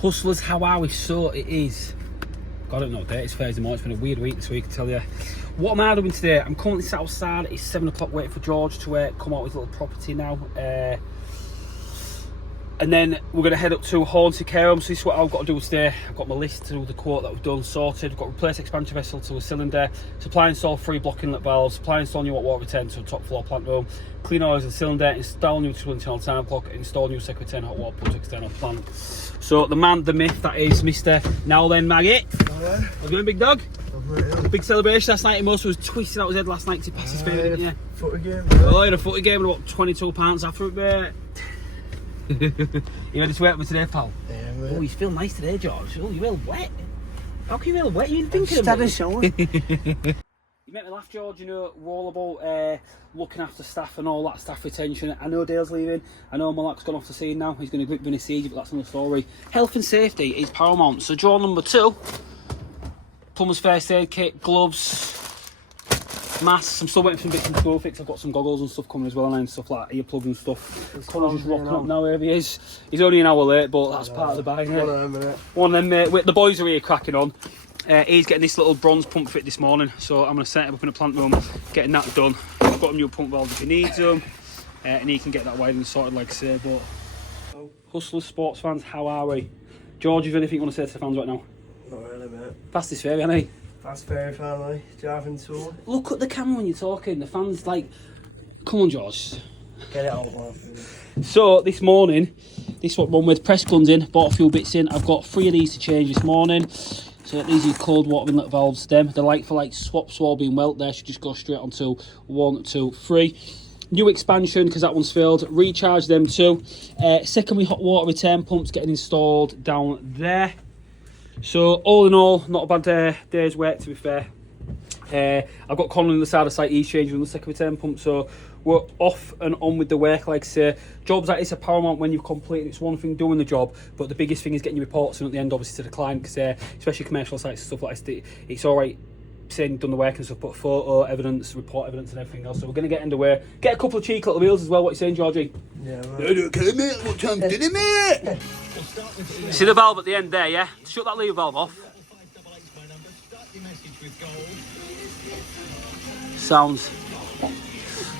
Hustlers, how are we? So it is. God, I don't know what day it's Thursday morning. It's been a weird week this week, I tell you. What am I doing today? I'm currently sat outside. It's 7 o'clock waiting for George to come out with his little property now. And then we're going to head up to Hornsey Care Home. So this is what I've got to do today. I've got my list to do the quote that we've done sorted. We've got to replace expansion vessel to a cylinder, supply and install 3 block inlet valves, supply and install new hot water return to a top floor plant room, clean oils and cylinder, install new twin channel time clock, install new second return hot water pump to external plant. So the man, the myth, that is Mr. Now Then Maggie. How's it going, big dog? Big celebration last night. He must was twisting out his head last night to pass his favourite, didn't you? Footy game. Oh, in a footy game and about £22 after it, mate. You ready to work with today, pal? Yeah, mate. Oh, you feel nice today, George. Oh, you're real wet. How can you feel wet? You didn't think of Just had a me. shower. You make me laugh, George. You know, we're all about looking after staff and all that, staff retention. I know Dale's leaving. I know Malak's gone off the scene now. He's going to grip Vinny Siege, but that's another story. Health and safety is paramount. So, draw number 2. Plumber's first aid kit, gloves, masks. I'm still waiting for some bits from school fix. I've got some goggles and stuff coming as well, and stuff like earplugs and stuff. Connor's just rocking up now, wherever he is. He's only an hour late, but that's part of the bag, isn't it? One of them, the boys are here cracking on. He's getting this little bronze pump fit this morning, so I'm going to set him up in a plant room, getting that done. I've got a new pump valve if he needs them, and he can get that wired and sorted, like I say. But Hustlers, sports fans, how are we? George, is there anything you want to say to the fans right now? Not really, mate. Fastest fairy, hasn't he? Fast fairy family, driving tour. Look at the camera when you're talking. The fans like, come on, George. Get it out, man. So this morning, this is what run with. Press guns in, bought a few bits in. I've got 3 of these to change this morning. So these are cold water inlet valves. They're like for like swaps all being welt. There should just go straight onto 1, 2, 3. New expansion because that one's failed. Recharge them too. Secondary hot water return pumps getting installed down there. So all in all, not a bad day's work, to be fair. I've got Conlon on the side of site, he's changing on the second return pump, so we're off and on with the work. Like I say, jobs like this are paramount when you've completed. It's one thing doing the job, but the biggest thing is getting your reports in at the end, obviously, to the client, because especially commercial sites and stuff like this, it's all right saying you've done the work and stuff, but photo evidence, report evidence and everything else. So we're going to get underway. Get a couple of cheeky little wheels as well. What are you saying, Georgie? Yeah, man. I don't care, mate. What time did it, mate? See the valve at the end there, yeah? Shut that lever valve off. Sounds.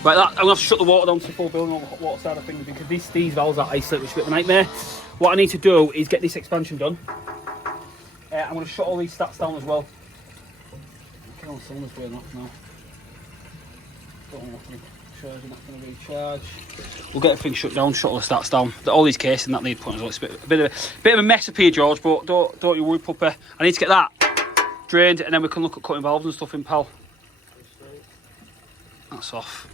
Right, I'm going to have to shut the water down to full building on the hot water side of things, because these valves are isolated, which is a bit of a nightmare. What I need to do is get this expansion done. I'm going to shut all these stats down as well. All the cylinders burning off now. Don't know if I'm not going to recharge. We'll get everything shut down, shut all the stats down. All these cases and that need putting as well. It's a bit of a mess up here, George, but don't you worry, puppy. I need to get that drained, and then we can look at cutting valves and stuff in, pal. That's off.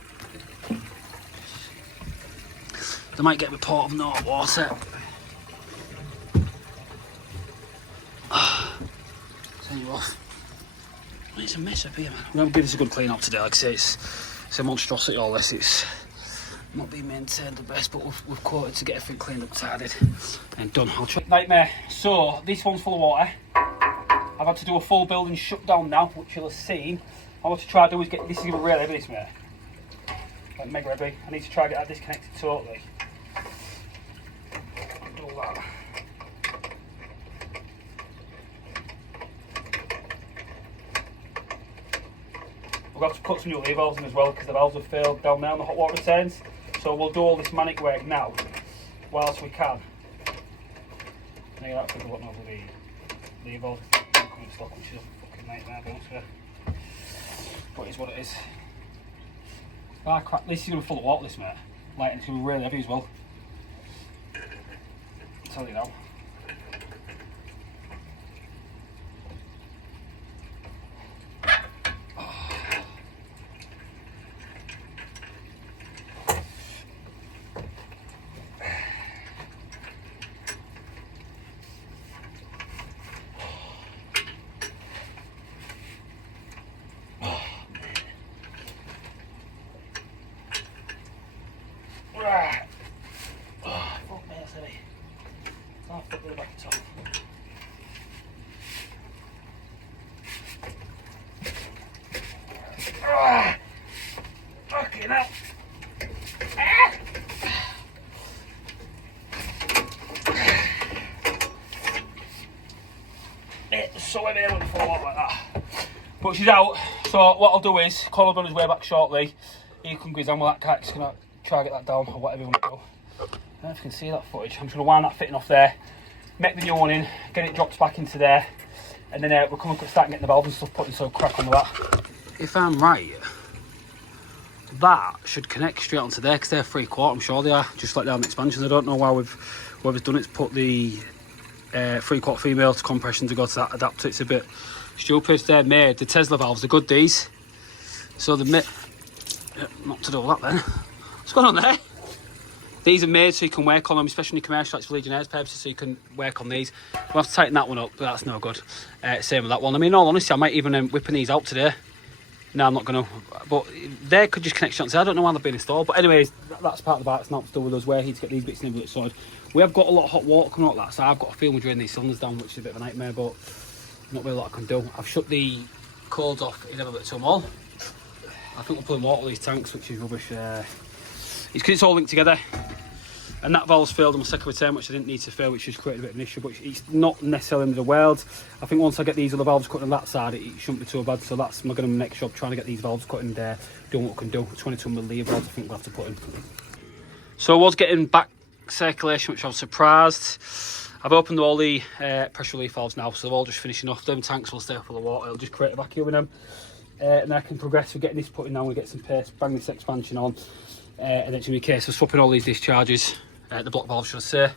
They might get a report of no water. Turn you off. It's a mess up here, man. I'm going to give this a good clean up today. Like I say, it's a monstrosity, all this. It's not being maintained the best, but we've quoted to get everything cleaned up, tidied, and done. I'll try. Nightmare. So, this one's full of water. I've had to do a full building shutdown now, which you'll have seen. I want to try to do is get this is really heavy, this, mate. Like mega heavy. I need to try to get that disconnected totally. Do that. We've got to cut some new lever valves in as well, because the valves have failed down there on the hot water returns. So we'll do all this manic work now, whilst we can. Now you're actually looking over the lever valves coming in stock, which is a fucking nightmare, but it is what it is. Ah crap, this is going to be full of water, this, mate. Like, it's going to be really heavy as well. I'll tell you now. Fuck me, that's heavy. Oh, fuck me, back to top. Fucking hell. so heavy when you fall out like that. But she's out, so what I'll do is, Colin will be on his way back shortly. He can go on with that cat, he's going to try to get that down, or whatever you want to do. I don't know if you can see that footage. I'm just going to wind that fitting off there, make the new one in, get it dropped back into there, and then we'll come and start getting the valves and stuff put in, so crack on with that. If I'm right, that should connect straight onto there, because they're 3/4, I'm sure they are, just like the arm expansions. I don't know why whoever's done it's put the 3/4 female to compression to go to that adapter. It's a bit stupid. They're made, the Tesla valves are good, these. So they're made, not to do all that then. What's going on there? These are made so you can work on them, especially in commercial, for Legionnaires purposes, so you can work on these. We'll have to tighten that one up, but that's no good. Same with that one. I mean, in all honesty, I might even whipping these out today. No, I'm not going to, but they could just connect straight onto. I don't know why they've been installed, but anyways, that's part of the bar. It's not to do with us. We're here to get these bits in the sorted. We have got a lot of hot water coming out of that, so I've got a feeling we're draining these cylinders down, which is a bit of a nightmare, but not really a lot I can do. I've shut the cords off in a bit to them all. I think we're pulling water out of these tanks, which is rubbish. It's because it's all linked together. And that valve's failed on my second return, which I didn't need to fail, which has created a bit of an issue, but it's not necessarily in the world. I think once I get these other valves cut on that side, it shouldn't be too bad. So that's my next job, trying to get these valves cut in there, doing what I can do. 22mm valves I think we'll have to put in. So I was getting back circulation, which I was surprised. I've opened all the pressure relief valves now, so they're all just finishing off. Them tanks will stay full of water, it'll just create a vacuum in them. And then I can progress with getting this put in now, we get some pace, bang this expansion on. And then it's going to be a case of swapping all these discharges, the block valve should I say.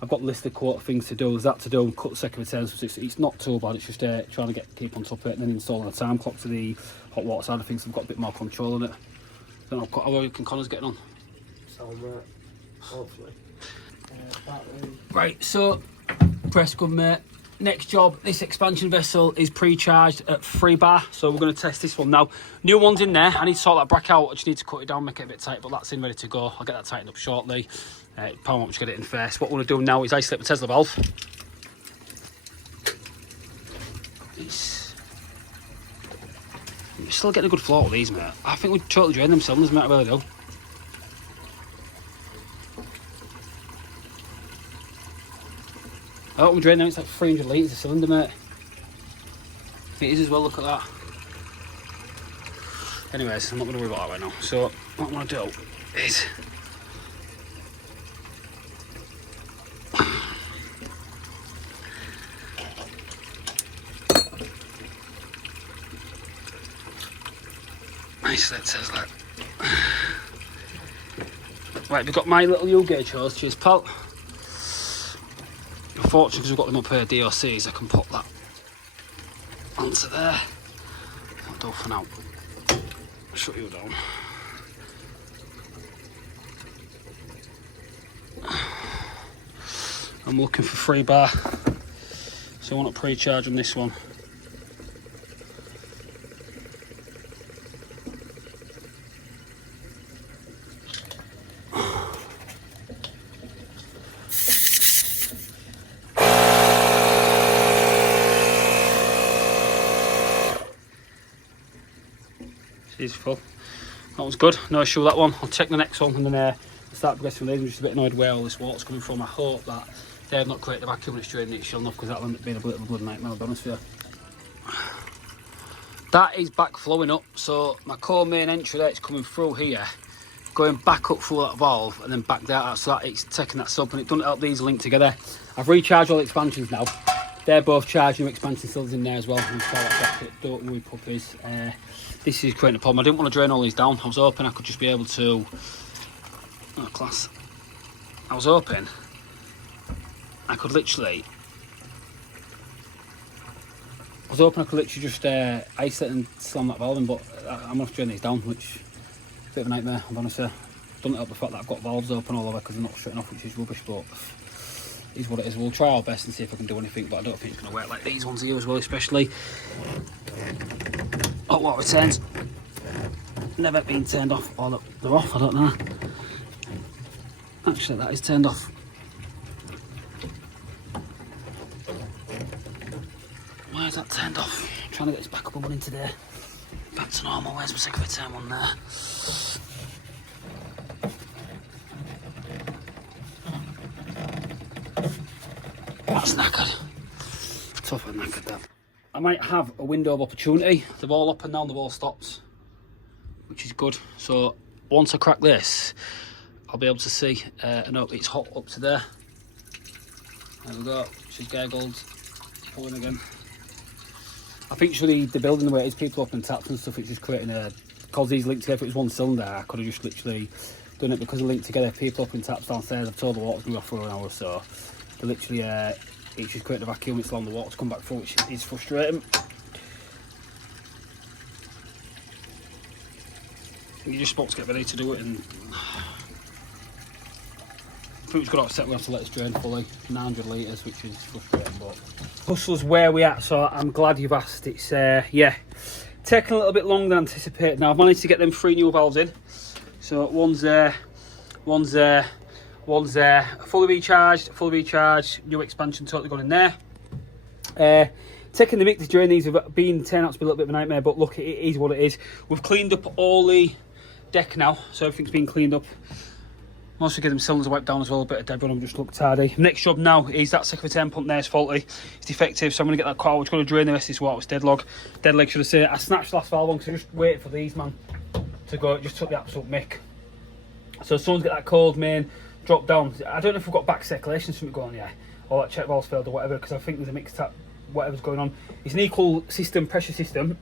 I've got a list of quote things to do. There's that to do, cut the second returns. It's not too bad, it's just trying to keep on top of it and then installing a time clock to the hot water side of things. So I've got a bit more control on it. I don't know how can Connor's getting on. Sound right, hopefully. Right, so press good mate. Next job, this expansion vessel is pre-charged at 3 bar, so we're going to test this one now. New one's in there. I need to sort that bracket out. I just need to cut it down, make it a bit tight, but that's in ready to go. I'll get that tightened up shortly. Power want to get it in first. What we're going to do now is isolate the Tesla valve. You're still getting a good flow with these, mate. I think we totally drain them cylinders, mate. I really do. I hope we drain them. It's like 300 litres a cylinder, mate. It is as well, look at that. Anyways, I'm not going to worry about that right now. So, what I'm going to do is... Nice, that says that. Right, we've got my little U-gauge hose. Cheers, pal. Unfortunately, because we've got them up here, DOCs, I can put that onto there. That'll do for now. Shut you down. I'm looking for 3 bar, so I want to pre-charge on this one. She's full. That was good, no issue with that one. I'll check the next one and then start progressing with these. I'm just a bit annoyed where all this water's coming from. I hope that they've not created the vacuum and it's draining it shell enough, because that'll end up being a bit of a blood nightmare, I'll be honest with you. That is back flowing up, so my core main entry there is coming through here, going back up through that valve and then back there out, so that it's taking that sub, and it doesn't help these link together. I've recharged all the expansions now. They're both charged, new expansion cylinders in there as well. Don't worry, puppies. This is creating a problem. I didn't want to drain all these down. I was hoping I could just be able to... Oh, class. I was hoping I could literally... just isolate and slam that valve in, but I'm going to have to drain these down, which is a bit of a nightmare, I'm honest with you. Doesn't help the fact that I've got valves open all over because they're not shutting off, which is rubbish, but it is what it is. We'll try our best and see if I can do anything, but I don't think it's going to work like these ones here as well, especially. Hot water returns. Never been turned off, or they're off, I don't know. Actually, that is turned off. Why is that turned off? I'm trying to get this back up and running today. Back to normal. Where's my second return one there? That's knackered. Tough and knackered that. I might have a window of opportunity. They've all up and down, they've all stopped, which is good. So once I crack this, I'll be able to see. No, it's hot up to there. There we go. She's gargled. Pulling again. I think actually the building the way it is, people open taps and stuff, it's just creating a, because these linked together, if it was one cylinder, I could have just literally done it because they're linked together. People open taps downstairs, I've told the water's going to go off for an hour or so. They literally, it's just creating a vacuum, it's allowing the water to come back through, which is frustrating. You're just supposed to get ready to do it, and I think we've got to upset, we have to let it drain fully, 900 litres, which is frustrating, but Hustler's where we at, so I'm glad you've asked. It's, yeah, taking a little bit longer than anticipated. Now, I've managed to get them 3 new valves in. So one's there, one's there, one's there, fully recharged, new expansion totally gone in there. Taking the mic to drain these have been turned out to be a little bit of a nightmare, but look, it is what it is. We've cleaned up all the deck now, so everything's been cleaned up. Mostly get them cylinders wiped down as well, a bit of debris on them, just look tidy. Next job now is that second return pump there is faulty, it's defective, so I'm going to get that car, which is going to drain the rest of this water. It's dead leg should I say. I snatched the last valve on because I just waited for these, man, to go. It just took the absolute mick. So someone's get that cold main drop down. I don't know if we've got back circulation something going on, yeah, or that check valve's failed or whatever, because I think there's a mixed tap, whatever's going on. It's an equal system, pressure system.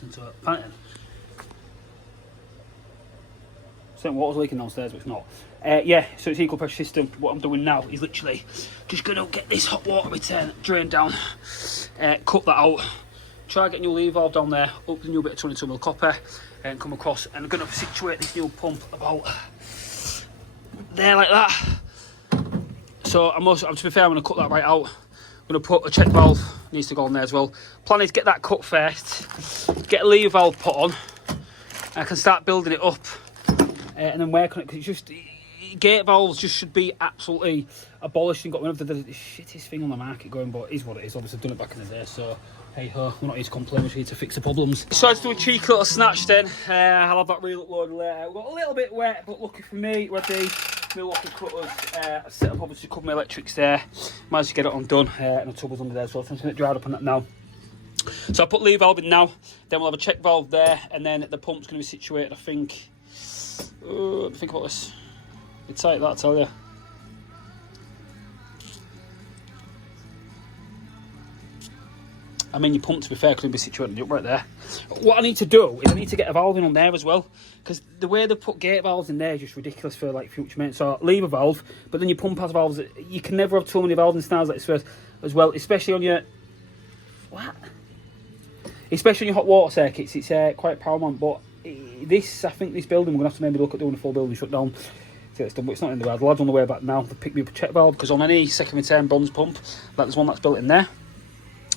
Into it. Panicking. So water's leaking downstairs, but it's not. Yeah, so it's equal pressure system. What I'm doing now is literally just going to get this hot water return drained down, cut that out, try getting a new lead valve down there, up the new bit of 22mm copper, and come across. And I'm going to situate this new pump about there, like that. So to be fair, I'm going to cut that right out. I'm going to put a check valve, needs to go on there as well. Plan is to get that cut first, get a lead valve put on, and I can start building it up, and then work on it, because it's just, gate valves just should be absolutely abolished and got rid of the shittest thing on the market going, but it is what it is. Obviously I've done it back in the day, so hey ho, we're not here to complain, we're here to fix the problems. Decided to do a cheeky little snatch then. I'll have that reloaded later. We've got a little bit wet, but lucky for me, ready. Milwaukee cutters, set up obviously a couple of my electrics there, managed to get it on done, and the tub was under there, so I'm just going to dry up on that now. So I put lead valve in now, then we'll have a check valve there, and then the pump's going to be situated, I think, think about this, it's tight that, I tell you. I mean, your pump, to be fair, could be situated up right there. What I need to do is I need to get a valve in on there as well, because the way they put gate valves in there is just ridiculous for like future maintenance. So leave a valve, but then your pump has valves. You can never have too many valves in styles like this as well, especially on your especially on your hot water circuits. It's quite paramount. But this, I think, this building we're gonna have to maybe look at doing a full building shutdown to get this done. But it's not in the way. The lads on the way back now. They picked me up a check valve, because on any second return bronze pump, like there's one that's built in there,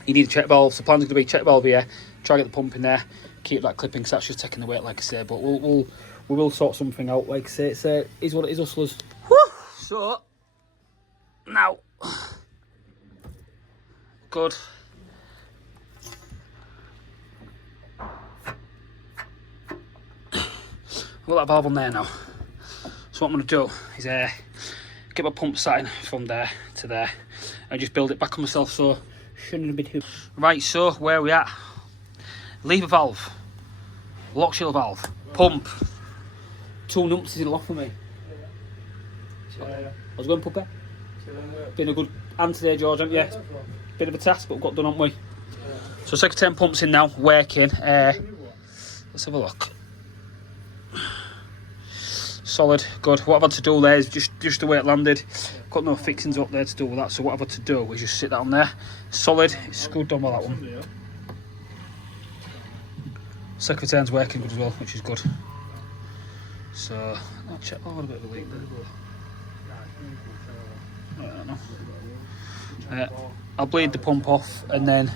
you need a check valve. So the plan's going to be check valve here, try to get the pump in there, keep that clipping, because that's just taking the weight, like I say. But we will sort something out, like I say. It's is what it is, hustlers. Whew. So now, good. We've got that valve on there now. So what I'm going to do is get my pump setting from there to there, and just build it back on myself. So shouldn't be too. Right, so where are we at? Lever valve, lock shield valve, pump. 2 numpties in off for me. I was going puppy. Been a good hand today, George, haven't you? Bit of a task, but we've got done, haven't we? So second 10 pumps in now, working. Let's have a look. Solid, good. What I've had to do there is just the way it landed. Got no fixings up there to do with that, so what I've had to do is just sit that on there. Solid, it's screwed down by that one. Second return's working good as well, which is good. So I'll check. Oh, a bit of a leak there. I don't know. I'll bleed the pump off, and then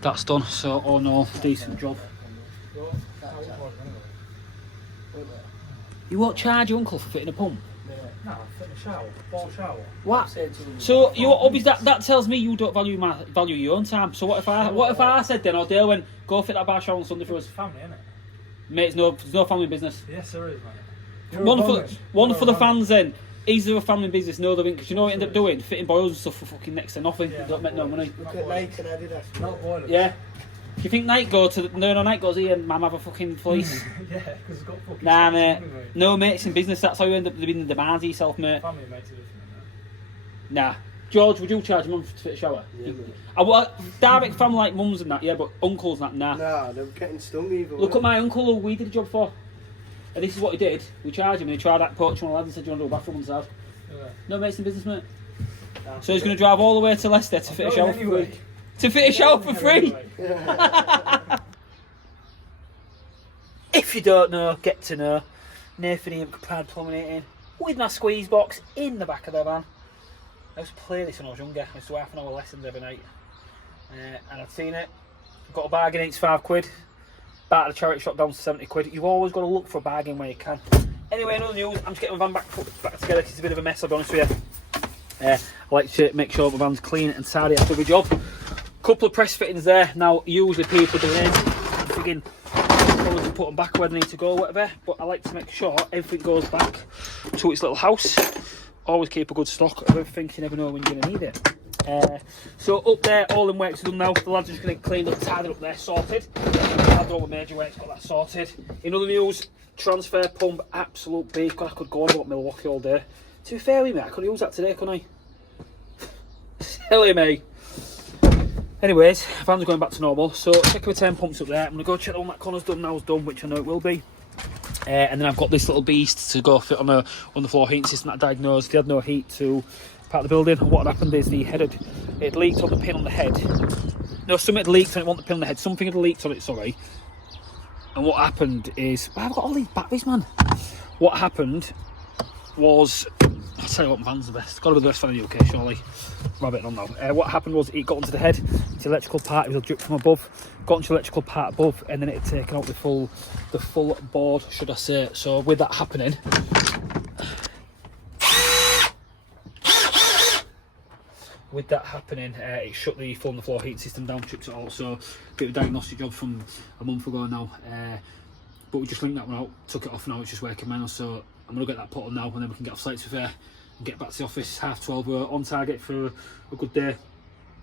that's done. So oh no, decent job. You won't charge your uncle for fitting a pump? No, fitting a shower, ball shower. What? So you obviously that tells me you don't value your own time. So what if I said then, or Dale went, go fit that bar shower on Sunday for us? It's family, isn't it? Mate, there's no family business. Yes, there is, mate. You're One a for vomit. one You're for a the vomit. fans then. Is there a family business? No, there isn't, because you know what I end up doing? Fitting boils and stuff for fucking next to nothing. Yeah, Don't make no money. Look at Nike and Adidas. Not boilers. Yeah. Do you think Nike go to the... No, Nike goes here and man have a fucking fleece? Yeah, because it's got fucking. Nah, stacks of mate. money, mate. No, mate, it's in business. That's how you end up being the demands of yourself, mate. Family mates are different. Nah. George, would you charge a month to fit a shower? Yeah, mate. I want direct family like mums and that, yeah, but uncles and that, nah. Nah, they're getting stung either. Look way. at my uncle who we did a job for. And this is what he did. We charged him and he tried that porch one lad and said, do you want to do a bathroom on the side? Yeah. No, mate, it's in business, mate. Nah, So he's going to drive all the way to Leicester to fit a shower for free. To fit a shower for free? If you don't know, get to know. Nathan Ian Pride Plumbing with my squeeze box in the back of the van. I used to play this when I was younger. I used to do half an hour lessons every night. And I'd seen it. Got a bargain, it's £5. Back at the charity shop down to £70. You've always got to look for a bargain where you can. Anyway, another news. I'm just getting my van back together because it's a bit of a mess, I'll be honest with you. I like to make sure my van's clean and tidy after every job. Couple of press fittings there. Now, usually people do this. Friggin' to put them back where they need to go or whatever, but I like to make sure everything goes back to its little house. Always keep a good stock of everything, you never know when you're going to need it. So up there, all in work's done now. The lads are just going to clean up, tidy up there, sorted. I've done all the major work's got that sorted. In other news, transfer pump, absolute beef. God, I could go on about Milwaukee all day. To be fair with me, I could use that today, couldn't I? Silly me. Anyways, van's going back to normal, so check my 10 pumps up there. I'm going to go check the one that Connor's done now is done, which I know it will be. And then I've got this little beast to go fit on the floor heating system that I diagnosed. They had no heat to part of the building. And what had happened is it leaked on the pin on the head. No, something had leaked and it wasn't the pin on the head. Something had leaked on it, sorry. And what happened is... I've got all these batteries, man. What happened was... I'll tell you what, my van's the best. Got to be the best fan in the UK, surely. Rabbit on now. What happened was it got onto the head, the electrical part, it was a drip from above, got onto the electrical part above, and then it had taken out the full board, should I say. So with that happening, it shut the full on the floor heating system down, tripped it all. So a bit of a diagnostic job from a month ago now. But we just linked that one out, took it off now, it's just working manual. So I'm going to get that put on now and then we can get off site to fair and get back to the office. 12:30, we're on target for a good day.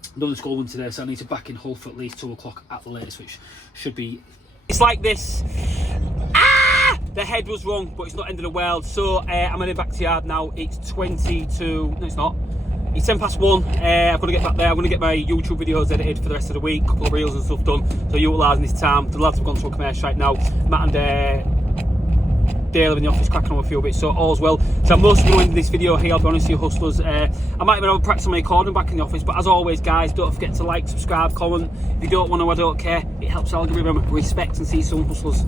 I've done the school one today, so I need to back in Hull for at least 2 o'clock at the latest, which should be... It's like this. Ah! The head was wrong, but it's not the end of the world. So I'm heading back to the yard now. It's 20 to... No, it's not. It's 1:10. I've got to get back there. I'm going to get my YouTube videos edited for the rest of the week. A couple of reels and stuff done. So utilising this time. The lads have gone to a commercial right now. Matt and Dale in the office cracking on a few bits, so all's well. So I'm mostly going to this video here, I'll be honest with you hustlers. I might even have a practice on my recording back in the office, but as always guys, don't forget to like, subscribe, comment. If you don't want to, I don't care. It helps the algorithm. Respect and see you soon, hustlers.